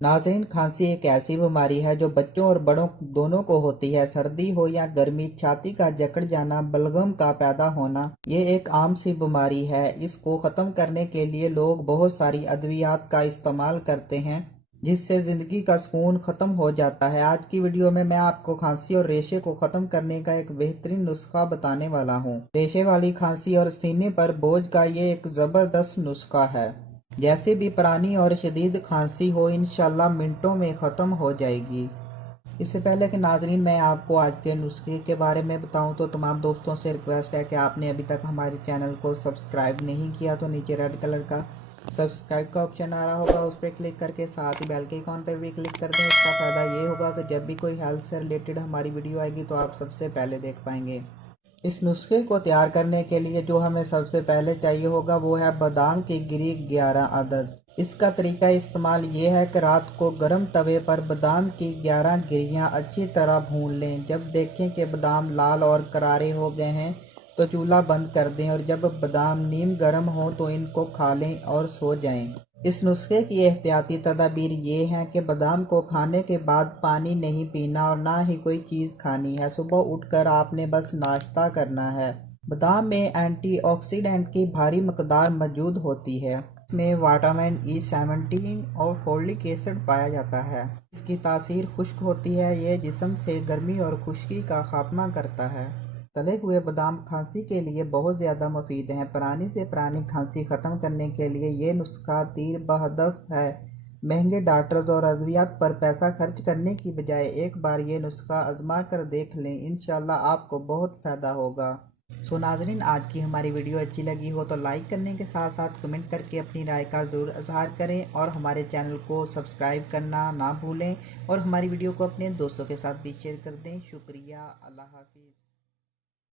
नाज़रीन, खांसी एक ऐसी बीमारी है जो बच्चों और बड़ों दोनों को होती है। सर्दी हो या गर्मी, छाती का जकड़ जाना, बलगम का पैदा होना, ये एक आम सी बीमारी है। इसको ख़त्म करने के लिए लोग बहुत सारी अद्वियात का इस्तेमाल करते हैं, जिससे ज़िंदगी का सुकून ख़त्म हो जाता है। आज की वीडियो में मैं आपको खांसी और रेशे को ख़त्म करने का एक बेहतरीन नुस्खा बताने वाला हूँ। रेशे वाली खांसी और सीने पर बोझ का ये एक ज़बरदस्त नुस्खा है। जैसे भी पुरानी और शदीद खांसी हो, इंशाल्लाह मिनटों में ख़त्म हो जाएगी। इससे पहले कि नाजरीन मैं आपको आज के नुस्खे के बारे में बताऊं, तो तमाम दोस्तों से रिक्वेस्ट है कि आपने अभी तक हमारे चैनल को सब्सक्राइब नहीं किया तो नीचे रेड कलर का सब्सक्राइब का ऑप्शन आ रहा होगा, उस पर क्लिक करके साथ ही बेल के आइकॉन पर भी क्लिक कर दें। इसका फ़ायदा ये होगा कि जब भी कोई हेल्थ से रिलेटेड हमारी वीडियो आएगी तो आप सबसे पहले देख पाएंगे। इस नुस्खे को तैयार करने के लिए जो हमें सबसे पहले चाहिए होगा वो है बादाम की गिरी 11 अदद। इसका तरीका इस्तेमाल ये है कि रात को गर्म तवे पर बादाम की 11 गिरियां अच्छी तरह भून लें। जब देखें कि बादाम लाल और करारे हो गए हैं तो चूल्हा बंद कर दें, और जब बादाम नीम गर्म हो तो इनको खा लें और सो जाएं। इस नुस्खे की एहतियाती तदाबीर ये हैं कि बादाम को खाने के बाद पानी नहीं पीना और ना ही कोई चीज़ खानी है। सुबह उठकर आपने बस नाश्ता करना है। बादाम में एंटीऑक्सीडेंट की भारी मकदार मौजूद होती है। इसमें विटामिन E17 और फोलिक एसिड पाया जाता है। इसकी तासीर खुश्क होती है। ये जिस्म से गर्मी और खुश्की का खात्मा करता है। तले हुए बादाम खांसी के लिए बहुत ज़्यादा मुफीद हैं। पुरानी से पुरानी खांसी ख़त्म करने के लिए ये नुस्खा तीर बहदफ है। महंगे डॉक्टर्स और अद्वियात पर पैसा खर्च करने की बजाय एक बार ये नुस्खा आजमा कर देख लें, इंशाल्लाह आपको बहुत फ़ायदा होगा। सो नाजरीन, आज की हमारी वीडियो अच्छी लगी हो तो लाइक करने के साथ साथ कमेंट करके अपनी राय का ज़रूर इजहार करें, और हमारे चैनल को सब्सक्राइब करना ना भूलें, और हमारी वीडियो को अपने दोस्तों के साथ भी शेयर कर दें। शुक्रिया। अल्लाह हाफिज़।